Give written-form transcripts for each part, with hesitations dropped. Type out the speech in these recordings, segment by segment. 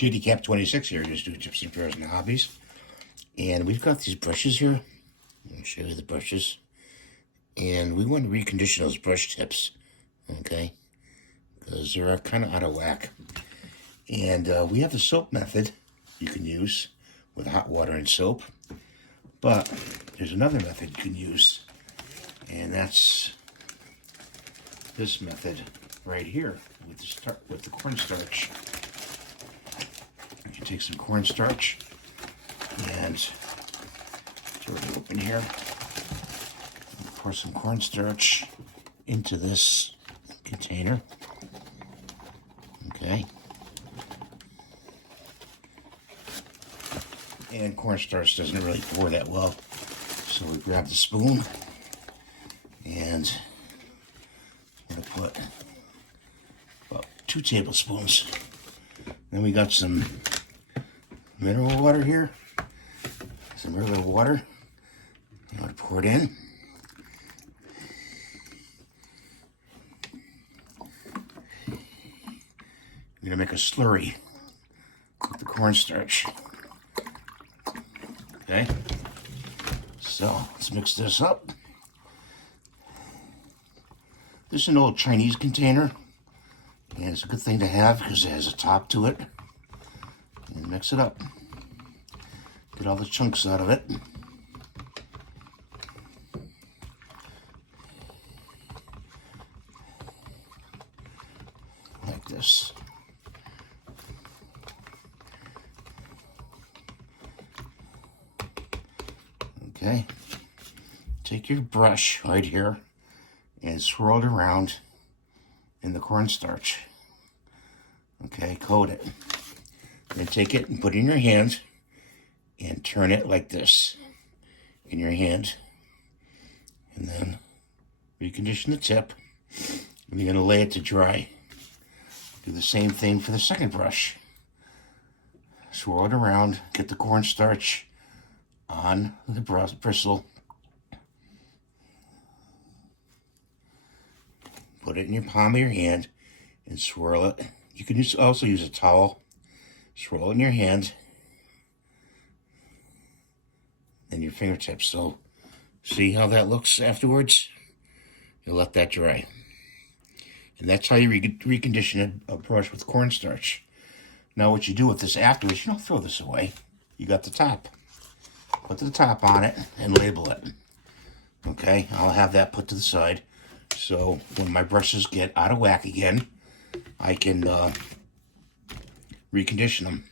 JD 26 here, just do tips and fairs and hobbies. And we've got these brushes here. Let me show you the brushes. And we want to recondition those brush tips, okay? Because they're kind of out of whack. And we have the soap method you can use with hot water and soap. But there's another method you can use. And that's this method right here with the cornstarch. You take some cornstarch and throw it open here. Pour some cornstarch into this container. Okay. And cornstarch doesn't really pour that well. So we grab the spoon and I'm going to put about 2 tablespoons. Then we got some mineral water here. Some regular water. I'm going to pour it in. I'm going to make a slurry with the cornstarch. Okay, so let's mix this up. This is an old Chinese container, and it's a good thing to have because it has a top to it. And mix it up. Get all the chunks out of it. Like this. Okay, take your brush right here and swirl it around in the cornstarch. Okay, coat it. Then take it and put it in your hand and turn it like this in your hand. And then recondition the tip. And you're going to lay it to dry. Do the same thing for the second brush. Swirl it around, get the cornstarch on the bristle. Put it in your palm of your hand and swirl it. You can also use a towel. Swirl it in your hand and your fingertips. So see how that looks afterwards? You'll let that dry. And that's how you recondition a brush with cornstarch. Now what you do with this afterwards, you don't throw this away. You got the top. Put the top on it and label it. Okay, I'll have that put to the side. So when my brushes get out of whack again, I can recondition them.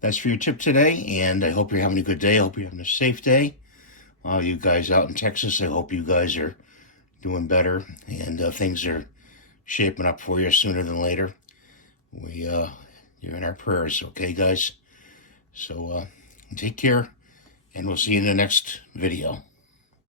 That's for your tip today, and I hope you're having a good day. I hope you're having a safe day. All you guys out in Texas, I hope you guys are doing better and things are shaping up for you sooner than later. You're in our prayers, okay, guys? So take care. And we'll see you in the next video.